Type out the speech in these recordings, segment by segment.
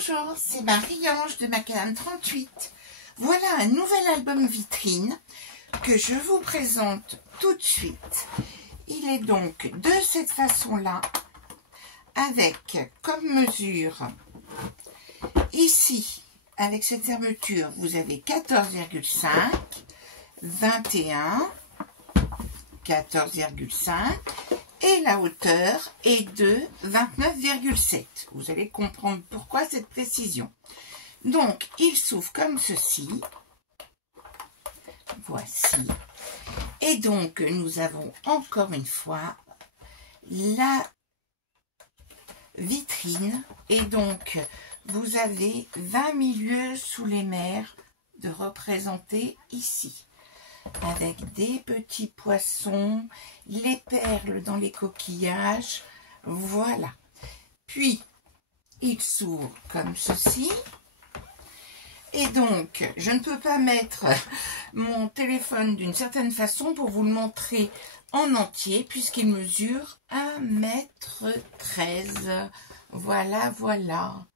Bonjour, c'est Marie-Ange de Macadam 38. Voilà un nouvel album vitrine que je vous présente tout de suite. Il est donc de cette façon-là, avec comme mesure, ici, avec cette fermeture, vous avez 14,5, 21, 14,5 et la hauteur est de 29,7. Vous allez comprendre pourquoi cette précision. Donc, il s'ouvre comme ceci. Voici. Et donc, nous avons encore une fois la vitrine. Et donc, vous avez 20 milieux sous les mers de représenter ici. Avec des petits poissons, les perles dans les coquillages, voilà. Puis, il s'ouvre comme ceci. Et donc, je ne peux pas mettre mon téléphone d'une certaine façon pour vous le montrer en entier, puisqu'il mesure 1,13 m. Voilà, voilà,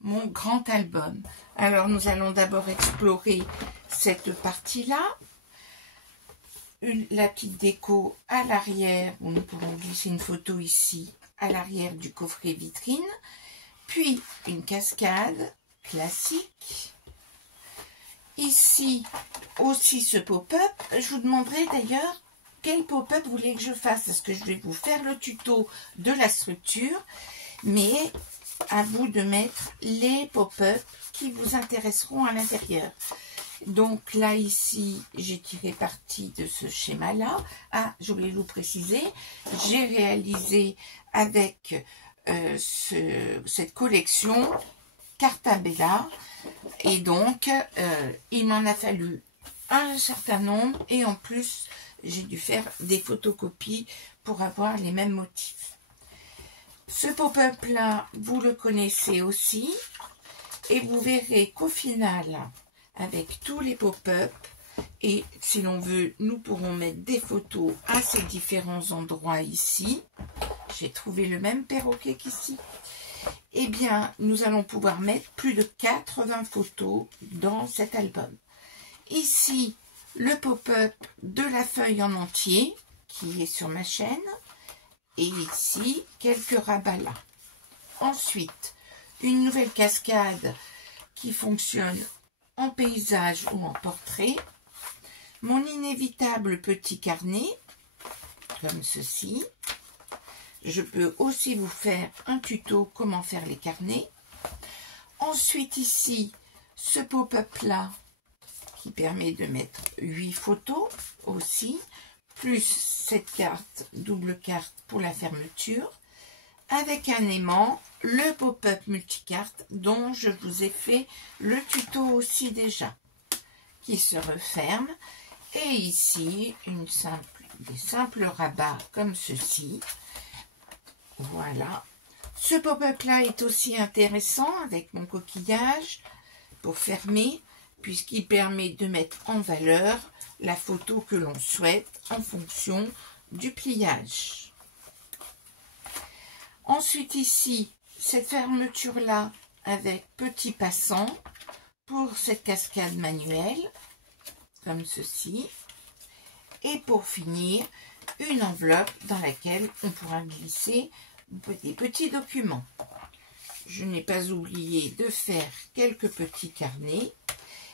mon grand album. Alors, nous allons d'abord explorer cette partie-là. La petite déco à l'arrière, où nous pourrons glisser une photo ici, à l'arrière du coffret vitrine. Puis, une cascade classique. Ici, aussi ce pop-up. Je vous demanderai d'ailleurs quel pop-up vous voulez que je fasse, parce que je vais vous faire le tuto de la structure. Mais, à vous de mettre les pop-up qui vous intéresseront à l'intérieur. Donc là, ici, j'ai tiré parti de ce schéma-là. Ah, je voulais vous préciser, j'ai réalisé avec cette collection Cartabella. Et donc, il m'en a fallu un certain nombre. Et en plus, j'ai dû faire des photocopies pour avoir les mêmes motifs. Ce pop-up-là, vous le connaissez aussi. Et vous verrez qu'au final, avec tous les pop-up, et si l'on veut, nous pourrons mettre des photos à ces différents endroits ici. J'ai trouvé le même perroquet qu'ici. Eh bien, nous allons pouvoir mettre plus de 80 photos dans cet album. Ici, le pop-up de la feuille en entier, qui est sur ma chaîne. Et ici, quelques rabats là. Ensuite, une nouvelle cascade qui fonctionne en paysage ou en portrait, mon inévitable petit carnet, comme ceci. Je peux aussi vous faire un tuto comment faire les carnets. Ensuite ici, ce pop-up là, qui permet de mettre 8 photos aussi, plus cette carte, double carte pour la fermeture, avec un aimant, le pop-up multicarte dont je vous ai fait le tuto aussi déjà, qui se referme. Et ici, des simples rabats comme ceci. Voilà. Ce pop-up là est aussi intéressant avec mon coquillage pour fermer, puisqu'il permet de mettre en valeur la photo que l'on souhaite en fonction du pliage. Ensuite ici, cette fermeture-là avec petit passant pour cette cascade manuelle, comme ceci. Et pour finir, une enveloppe dans laquelle on pourra glisser des petits documents. Je n'ai pas oublié de faire quelques petits carnets.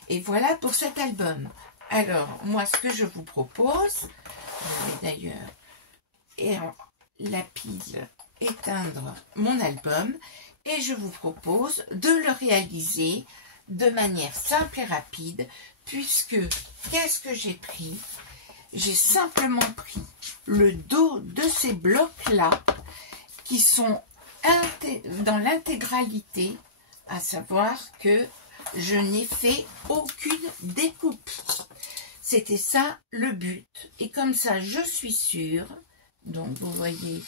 Et voilà pour cet album. Alors, moi, ce que je vous propose, je vais d'ailleurs la pile éteindre mon album et je vous propose de le réaliser de manière simple et rapide, puisque qu'est-ce que j'ai pris? J'ai simplement pris le dos de ces blocs-là qui sont dans l'intégralité, à savoir que je n'ai fait aucune découpe. C'était ça le but. Et comme ça, je suis sûre, donc vous voyez,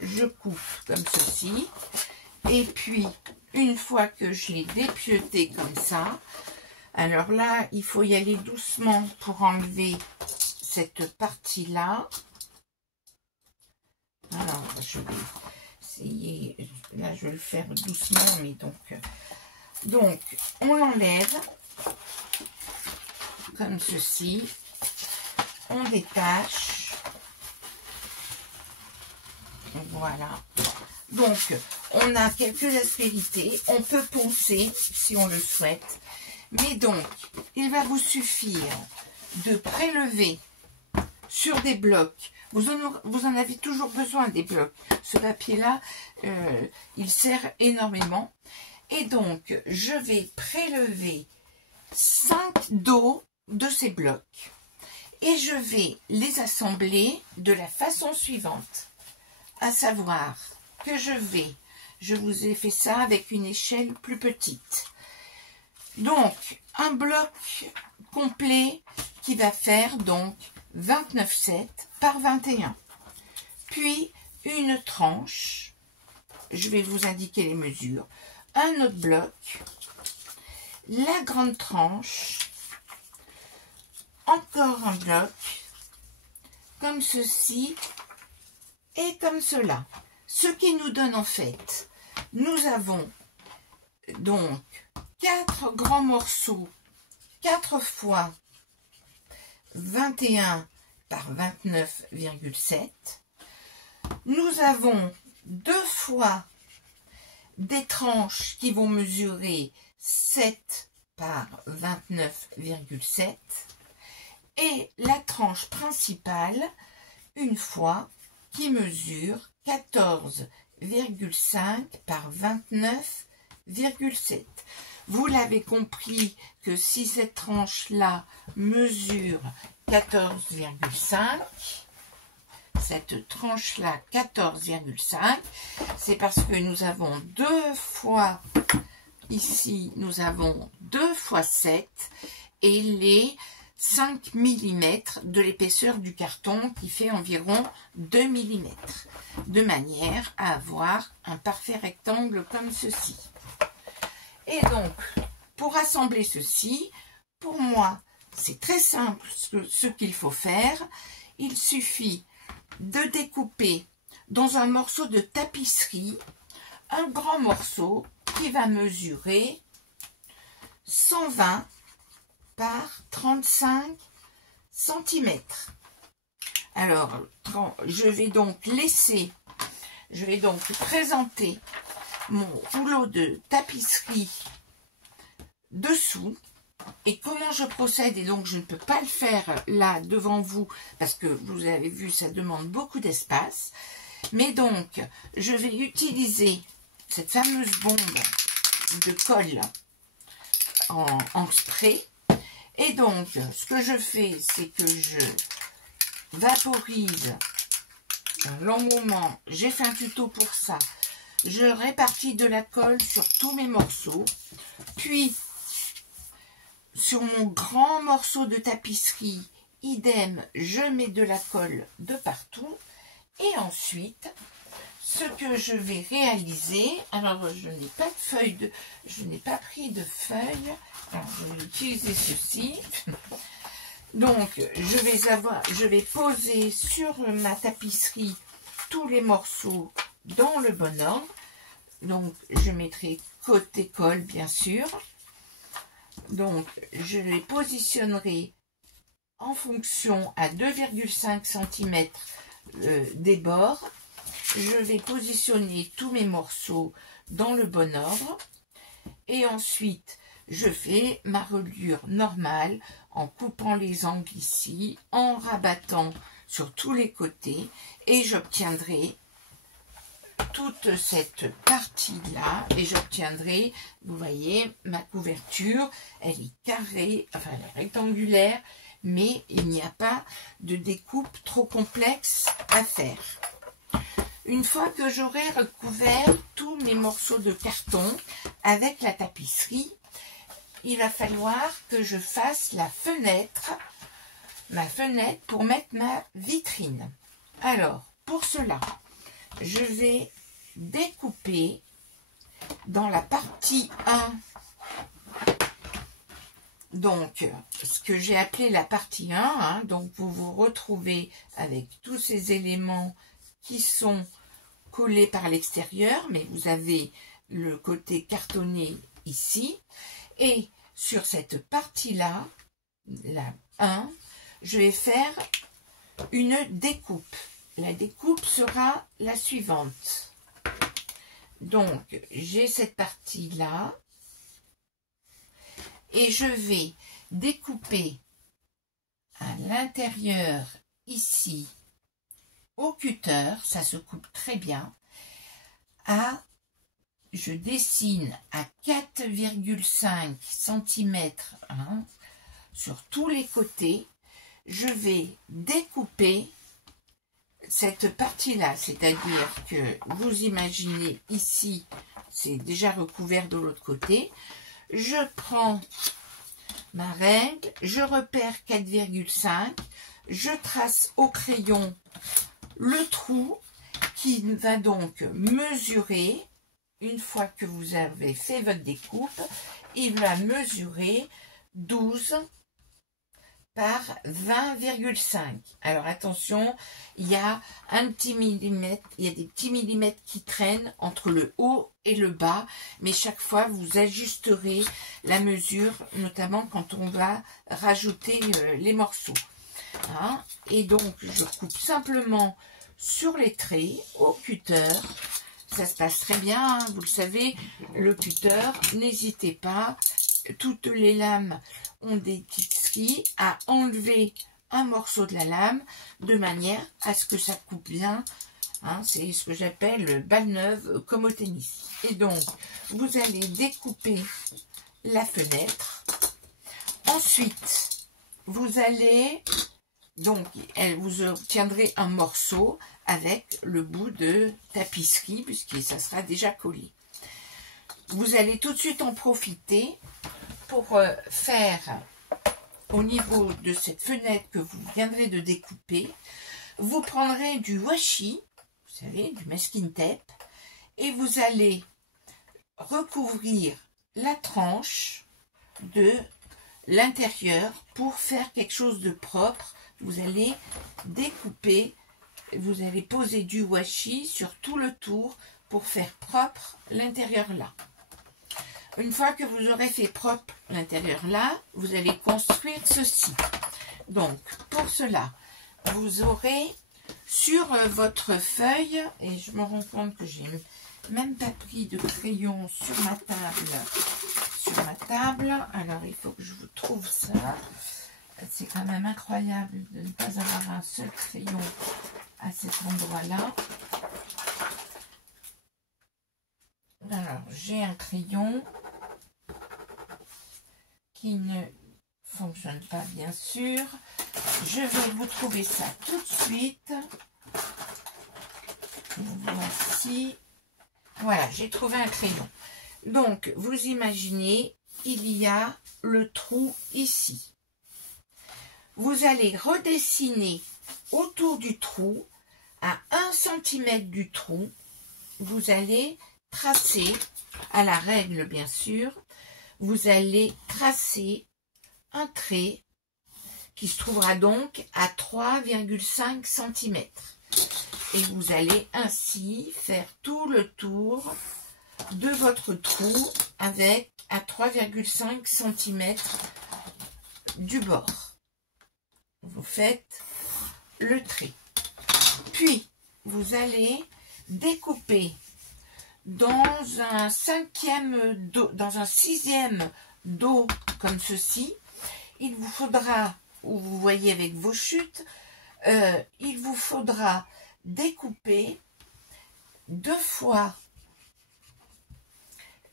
je coupe comme ceci. Et puis, une fois que je l'ai dépieté comme ça, alors là, il faut y aller doucement pour enlever cette partie-là. Alors, je vais essayer, là je vais le faire doucement, mais donc Donc, on l'enlève comme ceci. On détache. Voilà. Donc, on a quelques aspérités. On peut poncer si on le souhaite. Mais donc, il va vous suffire de prélever sur des blocs. Vous en avez toujours besoin des blocs. Ce papier-là, il sert énormément. Et donc, je vais prélever 5 dos de ces blocs. Et je vais les assembler de la façon suivante. À savoir que je vous ai fait ça avec une échelle plus petite. Donc, un bloc complet qui va faire donc 29,7 par 21. Puis, une tranche. Je vais vous indiquer les mesures. Un autre bloc. La grande tranche. Encore un bloc. Comme ceci. Et comme cela. Ce qui nous donne en fait, nous avons donc 4 grands morceaux, 4 fois 21 par 29,7. Nous avons 2 fois des tranches qui vont mesurer 7 par 29,7 et la tranche principale, une fois, qui mesure 14,5 par 29,7. Vous l'avez compris que si cette tranche-là mesure 14,5, cette tranche-là 14,5, c'est parce que nous avons 2 fois, ici nous avons 2 fois 7 et les 5 mm de l'épaisseur du carton qui fait environ 2 mm, de manière à avoir un parfait rectangle comme ceci. Et donc, pour assembler ceci, pour moi, c'est très simple ce qu'il faut faire. Il suffit de découper dans un morceau de tapisserie un grand morceau qui va mesurer 120 par 35 cm. Alors, je vais donc présenter mon rouleau de tapisserie dessous. Et comment je procède, et donc je ne peux pas le faire là devant vous, parce que vous avez vu, ça demande beaucoup d'espace. Mais donc, je vais utiliser cette fameuse bombe de colle en spray. Et donc, ce que je fais, c'est que je vaporise un long moment. J'ai fait un tuto pour ça. Je répartis de la colle sur tous mes morceaux. Puis, sur mon grand morceau de tapisserie, idem, je mets de la colle de partout. Et ensuite, ce que je vais réaliser, alors je n'ai pas de feuille, je n'ai pas pris de feuille, alors je vais utiliser ceci. Donc je vais poser sur ma tapisserie tous les morceaux dans le bon ordre. Donc je mettrai côté colle bien sûr. Donc je les positionnerai en fonction à 2,5 cm des bords. Je vais positionner tous mes morceaux dans le bon ordre et ensuite je fais ma reliure normale en coupant les angles ici, en rabattant sur tous les côtés et j'obtiendrai toute cette partie là et j'obtiendrai, vous voyez, ma couverture, elle est carrée, enfin elle est rectangulaire, mais il n'y a pas de découpe trop complexe à faire. Une fois que j'aurai recouvert tous mes morceaux de carton avec la tapisserie, il va falloir que je fasse ma fenêtre pour mettre ma vitrine. Alors, pour cela, je vais découper dans la partie 1, donc ce que j'ai appelé la partie 1, hein, donc vous vous retrouvez avec tous ces éléments qui sont collés par l'extérieur, mais vous avez le côté cartonné ici. Et sur cette partie-là, la 1, je vais faire une découpe. La découpe sera la suivante. Donc, j'ai cette partie-là et je vais découper à l'intérieur ici au cutter, ça se coupe très bien, je dessine à 4,5 cm sur tous les côtés. Je vais découper cette partie-là, c'est-à-dire que vous imaginez ici, c'est déjà recouvert de l'autre côté. Je prends ma règle, je repère 4,5, je trace au crayon le trou qui va donc mesurer, une fois que vous avez fait votre découpe, il va mesurer 12 par 20,5. Alors attention, il y a un petit millimètre, il y a des petits millimètres qui traînent entre le haut et le bas, mais chaque fois vous ajusterez la mesure, notamment quand on va rajouter les morceaux. Et donc je coupe simplement sur les traits au cutter. Ça se passe très bien, vous le savez, le cutter, n'hésitez pas, toutes les lames ont des petites skis, à enlever un morceau de la lame de manière à ce que ça coupe bien. C'est ce que j'appelle balle neuve comme au tennis. Et donc, vous allez découper la fenêtre. Ensuite, vous allez, donc, vous obtiendrez un morceau avec le bout de tapisserie, puisque ça sera déjà collé. Vous allez tout de suite en profiter pour faire au niveau de cette fenêtre que vous viendrez de découper. Vous prendrez du washi, vous savez, du masking tape, et vous allez recouvrir la tranche de l'intérieur pour faire quelque chose de propre. Vous allez découper, vous allez poser du washi sur tout le tour pour faire propre l'intérieur là. Une fois que vous aurez fait propre l'intérieur là, vous allez construire ceci. Donc, pour cela, vous aurez sur votre feuille, et je me rends compte que j'ai même pas pris de crayon sur ma table. Alors, il faut que je vous trouve ça. C'est quand même incroyable de ne pas avoir un seul crayon à cet endroit-là. Alors, j'ai un crayon qui ne fonctionne pas, bien sûr. Je vais vous trouver ça tout de suite. Voici. Voilà, j'ai trouvé un crayon. Donc, vous imaginez, il y a le trou ici. Vous allez redessiner autour du trou, à 1 cm du trou, vous allez tracer, à la règle bien sûr, vous allez tracer un trait qui se trouvera donc à 3,5 cm. Et vous allez ainsi faire tout le tour de votre trou avec à 3,5 cm du bord. Vous faites le trait. Puis, vous allez découper dans un sixième dos comme ceci. Il vous faudra, ou vous voyez avec vos chutes, il vous faudra découper 2 fois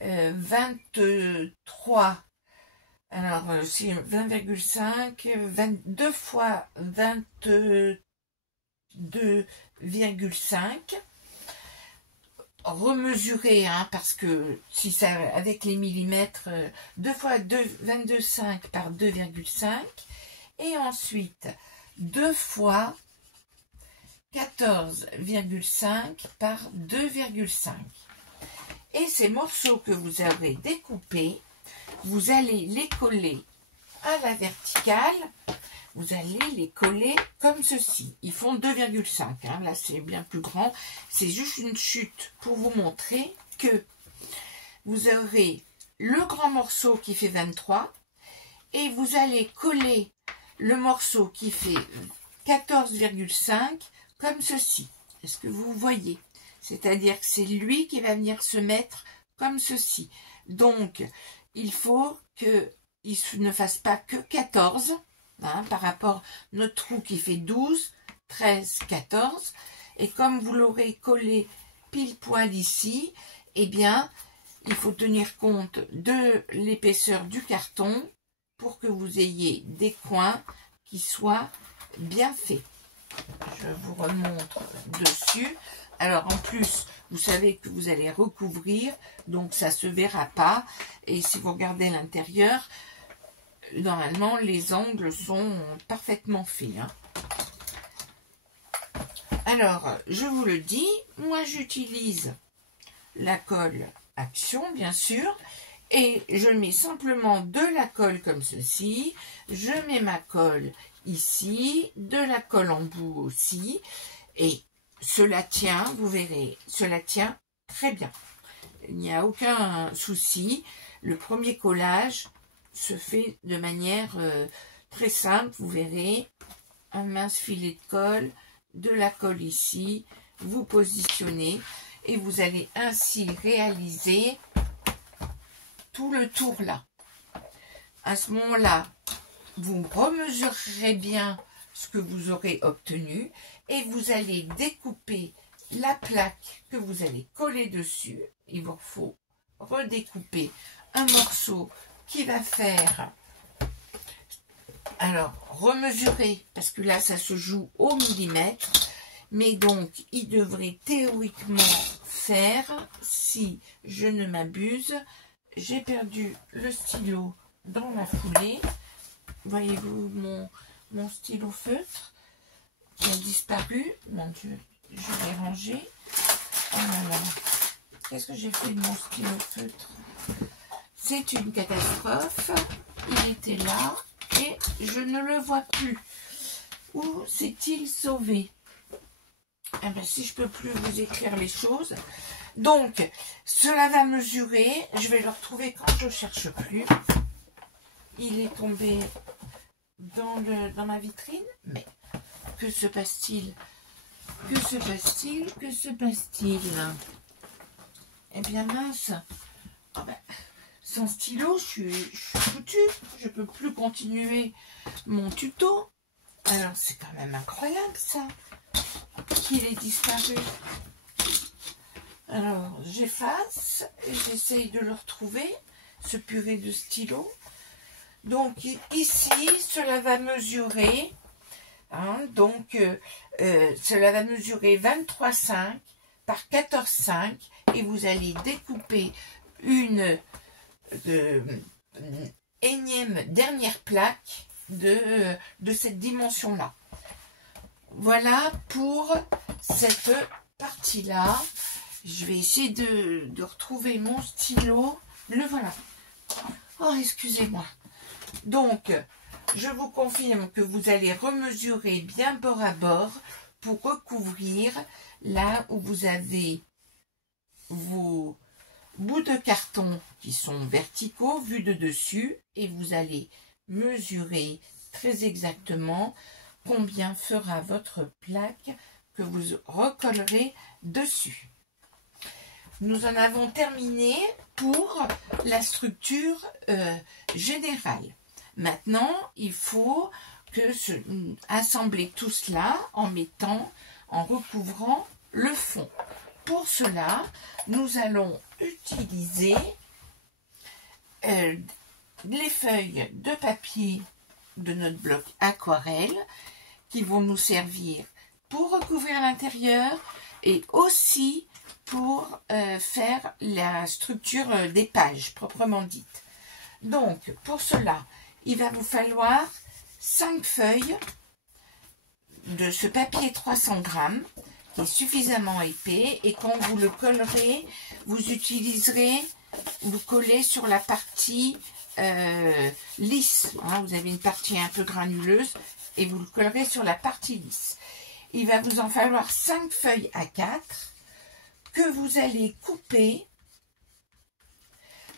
23, alors si 20,5, 2 fois 22,5, remesurer, parce que si ça, avec les millimètres, 2 fois 22,5 par 2,5, et ensuite 2 fois 14,5 par 2,5. Et ces morceaux que vous avez découpés, vous allez les coller à la verticale. Vous allez les coller comme ceci. Ils font 2,5. Là, c'est bien plus grand. C'est juste une chute pour vous montrer que vous aurez le grand morceau qui fait 23 et vous allez coller le morceau qui fait 14,5 comme ceci. Est-ce que vous voyez? C'est-à-dire que c'est lui qui va venir se mettre comme ceci. Donc, il faut qu'il ne fasse pas que 14, hein, par rapport à notre trou qui fait 12, 13, 14. Et comme vous l'aurez collé pile poil ici, eh bien, il faut tenir compte de l'épaisseur du carton pour que vous ayez des coins qui soient bien faits. Je vous remontre dessus. Alors en plus, vous savez que vous allez recouvrir, donc ça ne se verra pas. Et si vous regardez l'intérieur, normalement les angles sont parfaitement faits, hein. Alors, je vous le dis, moi j'utilise la colle Action, bien sûr, et je mets simplement de la colle comme ceci. Je mets ma colle ici, de la colle en bout aussi, et cela tient, vous verrez, cela tient très bien. Il n'y a aucun souci. Le premier collage se fait de manière très simple, vous verrez, un mince filet de colle, de la colle ici, vous positionnez et vous allez ainsi réaliser tout le tour là. À ce moment-là, vous remesurerez bien ce que vous aurez obtenu et vous allez découper la plaque que vous allez coller dessus. Il vous faut redécouper un morceau qui va faire, alors remesurer, parce que là ça se joue au millimètre, mais donc il devrait théoriquement faire, si je ne m'abuse, j'ai perdu le stylo dans la foulée, voyez-vous mon stylo feutre qui a disparu, mon Dieu, je l'ai rangé. Oh là là, qu'est-ce que j'ai fait de mon stylo feutre? C'est une catastrophe, il était là et je ne le vois plus. Où s'est-il sauvé? Eh bien, si je peux plus vous écrire les choses. Donc, cela va mesurer. Je vais le retrouver quand je ne cherche plus. Il est tombé dans ma vitrine. Mais que se passe-t-il? Que se passe-t-il? Que se passe-t-il? Eh bien, mince. Oh ben, sans stylo, je suis foutue. Je ne peux plus continuer mon tuto. Alors, c'est quand même incroyable, ça, qu'il ait disparu. Alors, j'efface et j'essaye de le retrouver, ce purée de stylo. Donc, ici, cela va mesurer, hein, donc, cela va mesurer 23,5 par 14,5 et vous allez découper une énième dernière plaque de cette dimension-là. Voilà pour cette partie-là. Je vais essayer de retrouver mon stylo. Le voilà. Oh, excusez-moi. Donc, je vous confirme que vous allez remesurer bien bord à bord pour recouvrir là où vous avez vos bouts de carton qui sont verticaux vus de dessus et vous allez mesurer très exactement combien fera votre plaque que vous recollerez dessus. Nous en avons terminé pour la structure générale. Maintenant, il faut assembler tout cela en recouvrant le fond. Pour cela, nous allons utiliser les feuilles de papier de notre bloc aquarelle qui vont nous servir pour recouvrir l'intérieur et aussi pour faire la structure des pages proprement dite. Donc, pour cela, il va vous falloir 5 feuilles de ce papier 300 grammes qui est suffisamment épais et quand vous le collerez, vous collez sur la partie lisse. Hein, vous avez une partie un peu granuleuse et vous le collerez sur la partie lisse. Il va vous en falloir 5 feuilles A4 que vous allez couper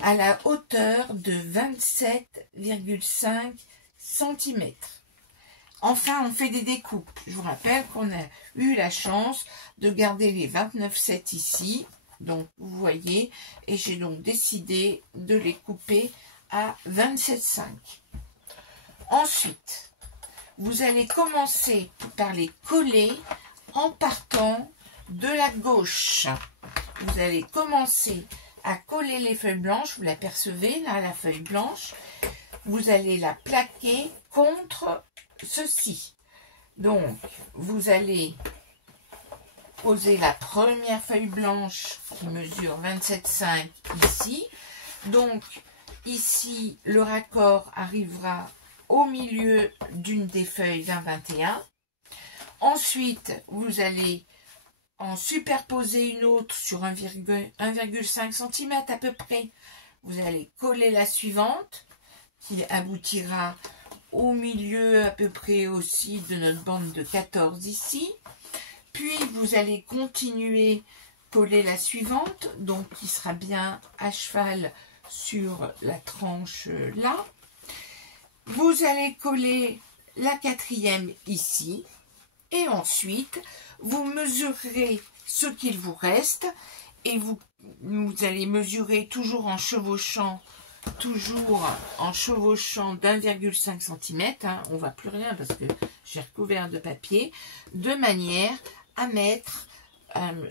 à la hauteur de 27,5 cm. Enfin, on fait des découpes. Je vous rappelle qu'on a eu la chance de garder les 29,7 ici. Donc, vous voyez, et j'ai donc décidé de les couper à 27,5. Ensuite, vous allez commencer par les coller en partant de la gauche. Vous allez commencer à coller les feuilles blanches. Vous l'apercevez là, la feuille blanche. Vous allez la plaquer contre ceci. Donc, vous allez poser la première feuille blanche qui mesure 27,5 ici. Donc, ici, le raccord arrivera au milieu d'une des feuilles 20-21. Ensuite, vous allez en superposer une autre sur 1,5 cm à peu près. Vous allez coller la suivante qui aboutira au milieu à peu près aussi de notre bande de 14 ici. Puis vous allez continuer coller la suivante, donc qui sera bien à cheval sur la tranche là. Vous allez coller la quatrième ici. Et ensuite, vous mesurerez ce qu'il vous reste. Et vous allez mesurer toujours en chevauchant d'1,5 cm. On ne voit plus rien parce que j'ai recouvert de papier. De manière à mettre,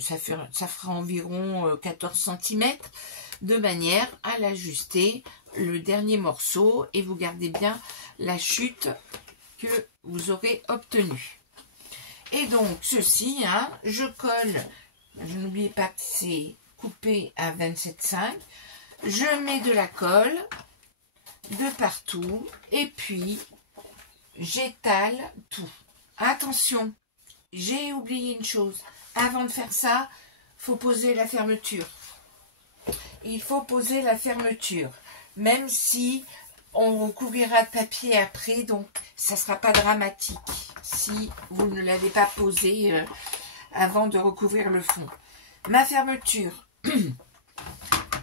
ça fera environ 14 cm. De manière à l'ajuster le dernier morceau. Et vous gardez bien la chute que vous aurez obtenue. Et donc, ceci, je colle, je n'oubliez pas que c'est coupé à 27,5. Je mets de la colle de partout et puis j'étale tout. Attention, j'ai oublié une chose. Avant de faire ça, il faut poser la fermeture. Il faut poser la fermeture, même si on recouvrira de papier après, donc ça ne sera pas dramatique si vous ne l'avez pas posé avant de recouvrir le fond. Ma fermeture.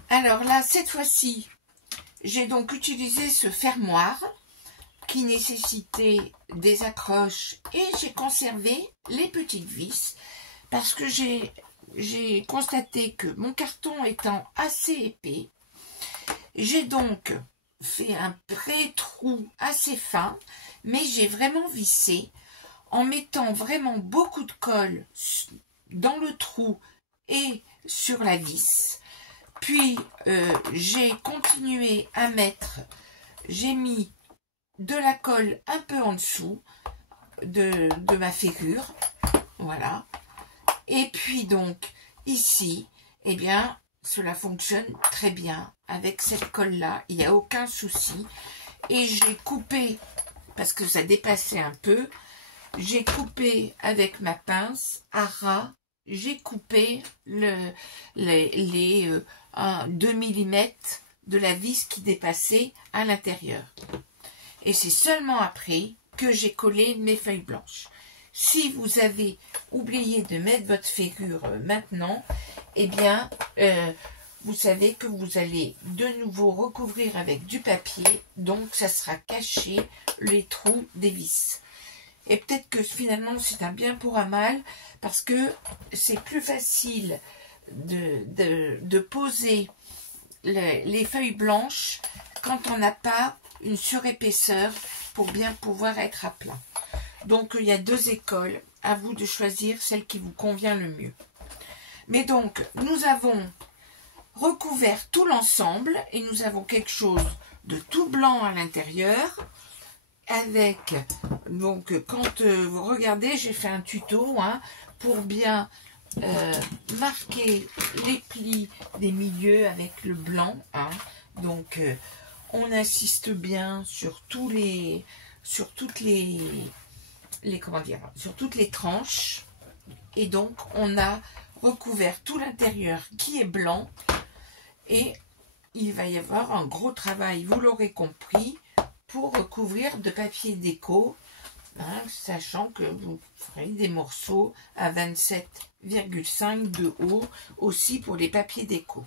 Alors là, cette fois-ci, j'ai donc utilisé ce fermoir qui nécessitait des accroches et j'ai conservé les petites vis parce que j'ai constaté que mon carton étant assez épais, j'ai donc fait un pré-trou assez fin, mais j'ai vraiment vissé en mettant vraiment beaucoup de colle dans le trou et sur la vis. Puis j'ai continué à mettre, j'ai mis de la colle un peu en dessous de ma ferrure, voilà. Et puis donc ici, eh bien cela fonctionne très bien avec cette colle là, il n'y a aucun souci. Et j'ai coupé, parce que ça dépassait un peu, j'ai coupé avec ma pince à ras, j'ai coupé les 2 mm de la vis qui dépassait à l'intérieur. Et c'est seulement après que j'ai collé mes feuilles blanches. Si vous avez oublié de mettre votre ferrure maintenant, eh bien, vous savez que vous allez de nouveau recouvrir avec du papier, donc ça sera caché les trous des vis. Et peut-être que finalement c'est un bien pour un mal, parce que c'est plus facile de poser les feuilles blanches quand on n'a pas une surépaisseur pour bien pouvoir être à plat. Donc il y a 2 écoles, à vous de choisir celle qui vous convient le mieux. Mais donc nous avons recouvert tout l'ensemble et nous avons quelque chose de tout blanc à l'intérieur. Avec, donc quand vous regardez, j'ai fait un tuto pour bien marquer les plis des milieux avec le blanc. Donc on insiste bien sur toutes les tranches. Et donc on a recouvert tout l'intérieur qui est blanc. Et il va y avoir un gros travail, vous l'aurez compris, pour recouvrir de papier déco, sachant que vous ferez des morceaux à 27,5 de haut aussi pour les papiers déco.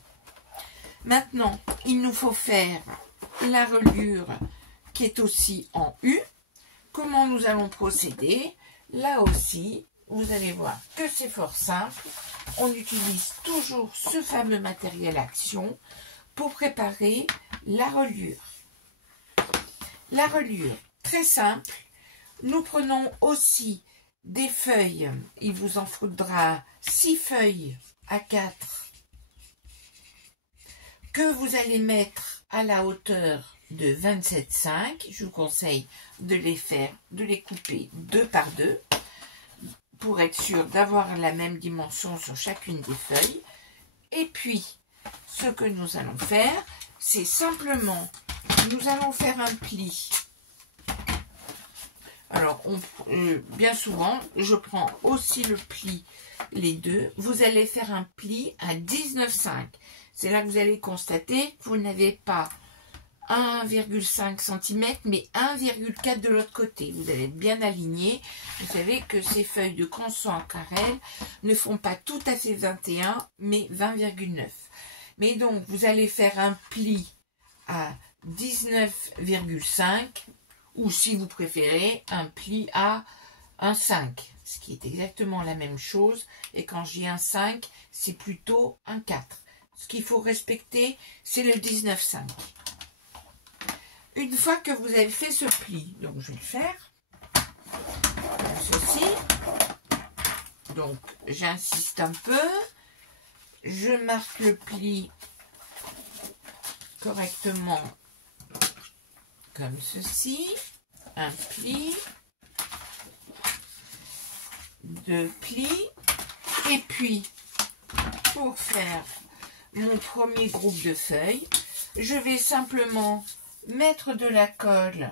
Maintenant, il nous faut faire la reliure qui est aussi en U. Comment nous allons procéder? Là aussi, vous allez voir que c'est fort simple. On utilise toujours ce fameux matériel action pour préparer la reliure. La reliure, très simple. Nous prenons aussi des feuilles. Il vous en faudra 6 feuilles A4 que vous allez mettre à la hauteur de 27,5. Je vous conseille de les couper 2 par 2 pour être sûr d'avoir la même dimension sur chacune des feuilles. Et puis, ce que nous allons faire, c'est simplement, nous allons faire un pli. Alors, bien souvent, je prends aussi le pli, les deux. Vous allez faire un pli à 19,5. C'est là que vous allez constater que vous n'avez pas 1,5 cm, mais 1,4 de l'autre côté. Vous allez être bien aligné. Vous savez que ces feuilles de Canson en carrel ne font pas tout à fait 21, mais 20,9. Mais donc, vous allez faire un pli à 19,5 ou si vous préférez, un pli à 1,5, ce qui est exactement la même chose. Et quand je dis 1,5, c'est plutôt 1,4. Ce qu'il faut respecter, c'est le 19,5. Une fois que vous avez fait ce pli, donc je vais le faire, comme ceci. Donc, j'insiste un peu. Je marque le pli correctement comme ceci. Un pli, 2 plis. Et puis, pour faire mon premier groupe de feuilles, je vais simplement mettre de la colle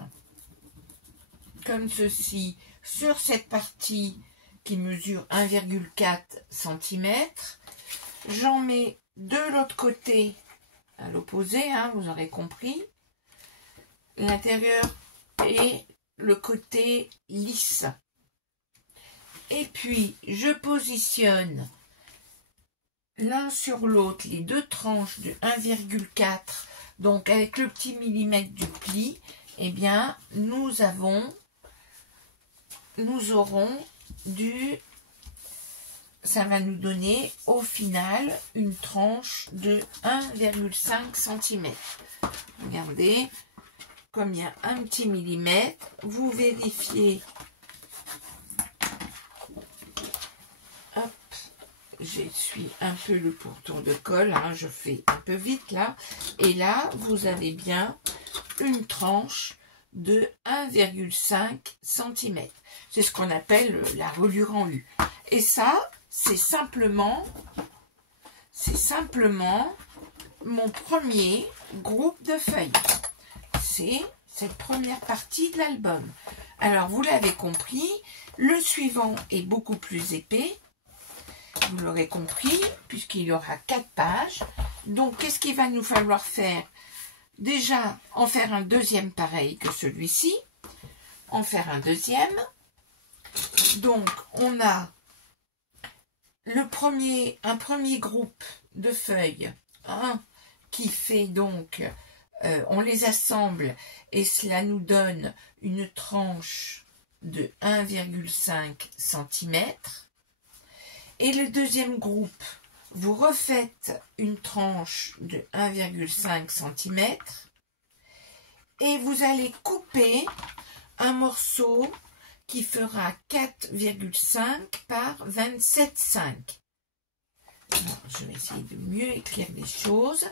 comme ceci sur cette partie qui mesure 1,4 cm. J'en mets de l'autre côté, à l'opposé, hein, vous aurez compris, l'intérieur et le côté lisse. Et puis, je positionne l'un sur l'autre les deux tranches de 1,4. Donc, avec le petit millimètre du pli, eh bien, nous aurons ça va nous donner au final une tranche de 1,5 cm. Regardez, comme il y a un petit millimètre, vous vérifiez. Hop, j'essuie un peu le pourtour de colle, hein, je fais un peu vite là. Et là, vous avez bien une tranche de 1,5 cm. C'est ce qu'on appelle la reliure en U. Et ça, c'est simplement mon premier groupe de feuilles. C'est cette première partie de l'album. Alors, vous l'avez compris, le suivant est beaucoup plus épais. Vous l'aurez compris, puisqu'il y aura 4 pages. Donc, qu'est-ce qu'il va nous falloir faire? Déjà, en faire un deuxième pareil que celui-ci. En faire un deuxième. Donc, on a un premier groupe de feuilles, qui fait donc, on les assemble et cela nous donne une tranche de 1,5 cm. Et le deuxième groupe, vous refaites une tranche de 1,5 cm et vous allez couper un morceau qui fera 4,5 par 27,5. Je vais essayer de mieux écrire les choses.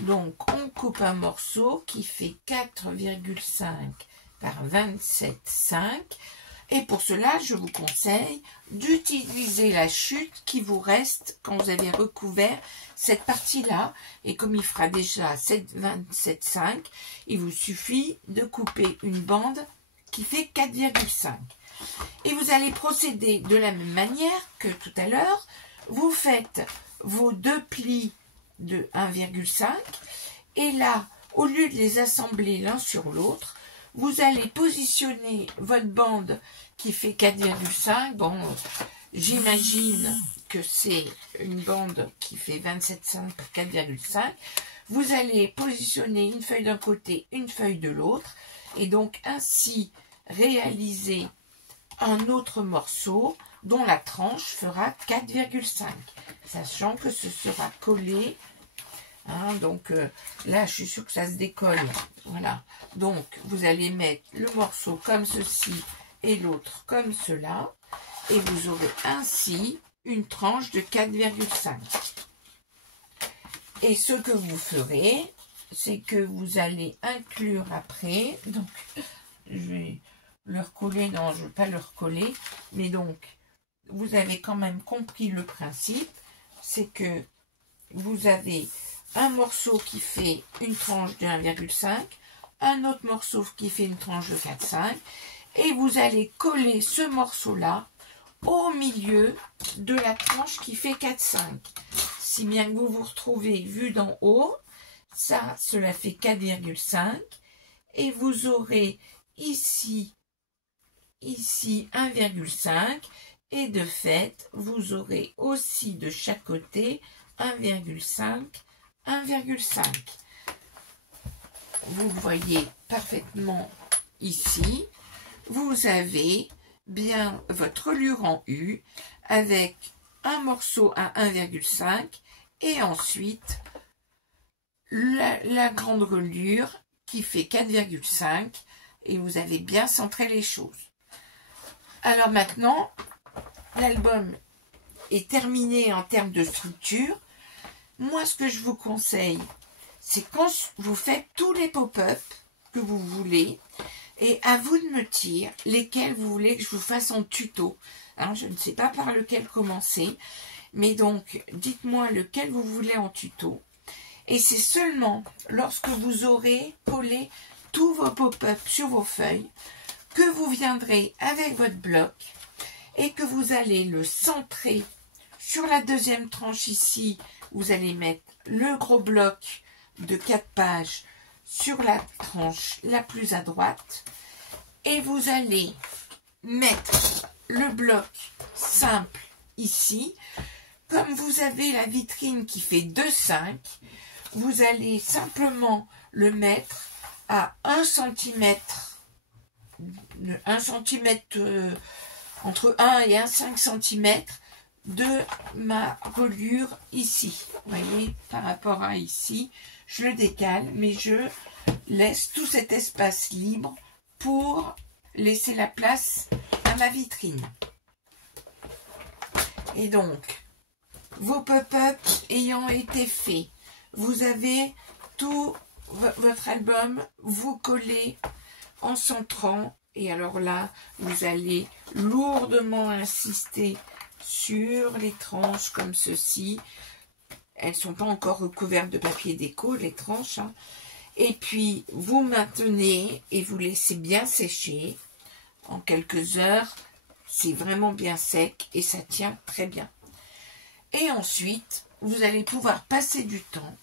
Donc, on coupe un morceau qui fait 4,5 par 27,5. Et pour cela, je vous conseille d'utiliser la chute qui vous reste quand vous avez recouvert cette partie-là. Et comme il fera déjà 27,5, il vous suffit de couper une bande qui fait 4,5. Et vous allez procéder de la même manière que tout à l'heure. Vous faites vos 2 plis de 1,5 et là, au lieu de les assembler l'un sur l'autre, vous allez positionner votre bande qui fait 4,5. Bon, j'imagine que c'est une bande qui fait 27,5 par 4,5. vous allez positionner une feuille d'un côté, une feuille de l'autre, et donc ainsi réaliser un autre morceau dont la tranche fera 4,5, sachant que ce sera collé. Hein, donc là, je suis sûre que ça se décolle. Voilà. Donc, vous allez mettre le morceau comme ceci et l'autre comme cela. Et vous aurez ainsi une tranche de 4,5. Et ce que vous ferez, c'est que vous allez inclure après. Donc, je vais le recoller. Non, je ne veux pas le recoller. Mais donc, vous avez quand même compris le principe. C'est que vous avez un morceau qui fait une tranche de 1,5, un autre morceau qui fait une tranche de 4,5, et vous allez coller ce morceau-là au milieu de la tranche qui fait 4,5. Si bien que vous vous retrouvez vu d'en haut, cela fait 4,5, et vous aurez ici 1,5, et de fait, vous aurez aussi de chaque côté 1,5. Vous voyez parfaitement ici, vous avez bien votre reliure en U avec un morceau à 1,5 et ensuite la grande reliure qui fait 4,5 et vous avez bien centré les choses. Alors maintenant, l'album est terminé en termes de structure. Moi, ce que je vous conseille, c'est quand vous faites tous les pop-up que vous voulez, et à vous de me dire lesquels vous voulez que je vous fasse en tuto. Hein, je ne sais pas par lequel commencer, mais donc, dites-moi lequel vous voulez en tuto. Et c'est seulement lorsque vous aurez collé tous vos pop-up sur vos feuilles que vous viendrez avec votre bloc et que vous allez le centrer sur la deuxième tranche ici. Vous allez mettre le gros bloc de 4 pages sur la tranche la plus à droite et vous allez mettre le bloc simple ici. Comme vous avez la vitrine qui fait 2,5, vous allez simplement le mettre à 1 cm, entre 1 et 1,5 cm de ma reliure ici. Vous voyez, par rapport à ici, je le décale, mais je laisse tout cet espace libre pour laisser la place à ma vitrine. Et donc, vos pop-up ayant été faits, vous avez tout votre album, vous collez en centrant, et alors là, vous allez lourdement insister sur les tranches comme ceci. Elles ne sont pas encore recouvertes de papier déco, les tranches. Hein. Et puis, vous maintenez et vous laissez bien sécher. En quelques heures, c'est vraiment bien sec et ça tient très bien. Et ensuite, vous allez pouvoir passer du temps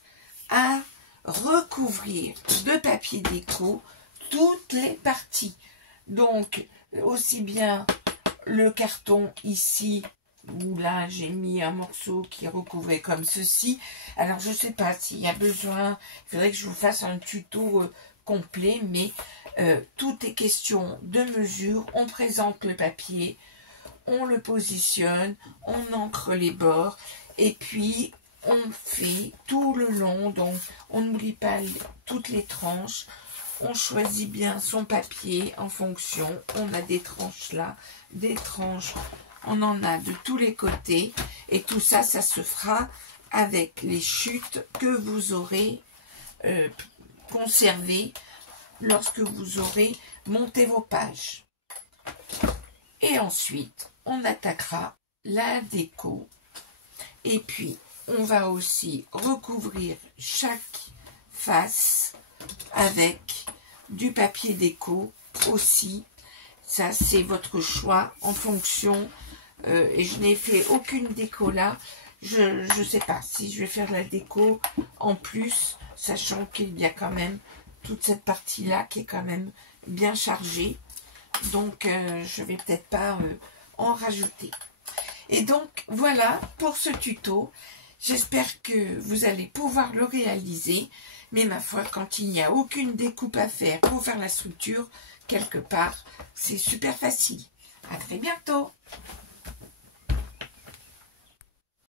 à recouvrir de papier déco toutes les parties. Donc, aussi bien le carton ici, où là j'ai mis un morceau qui est recouvré comme ceci. Alors je ne sais pas s'il y a besoin, il faudrait que je vous fasse un tuto complet, mais tout est question de mesure. On présente le papier, on le positionne, on encre les bords et puis on fait tout le long. Donc on n'oublie pas toutes les tranches. On choisit bien son papier en fonction. On a des tranches là, des tranches. On en a de tous les côtés. Et tout ça, ça se fera avec les chutes que vous aurez conservées lorsque vous aurez monté vos pages. Et ensuite, on attaquera la déco. Et puis, on va aussi recouvrir chaque face avec du papier déco aussi. Ça, c'est votre choix en fonction. Et je n'ai fait aucune déco là. Je ne sais pas si je vais faire la déco en plus, sachant qu'il y a quand même toute cette partie-là qui est quand même bien chargée. Donc, je ne vais peut-être pas en rajouter. Et donc, voilà pour ce tuto. J'espère que vous allez pouvoir le réaliser. Mais ma foi, quand il n'y a aucune découpe à faire pour faire la structure, quelque part, c'est super facile. À très bientôt.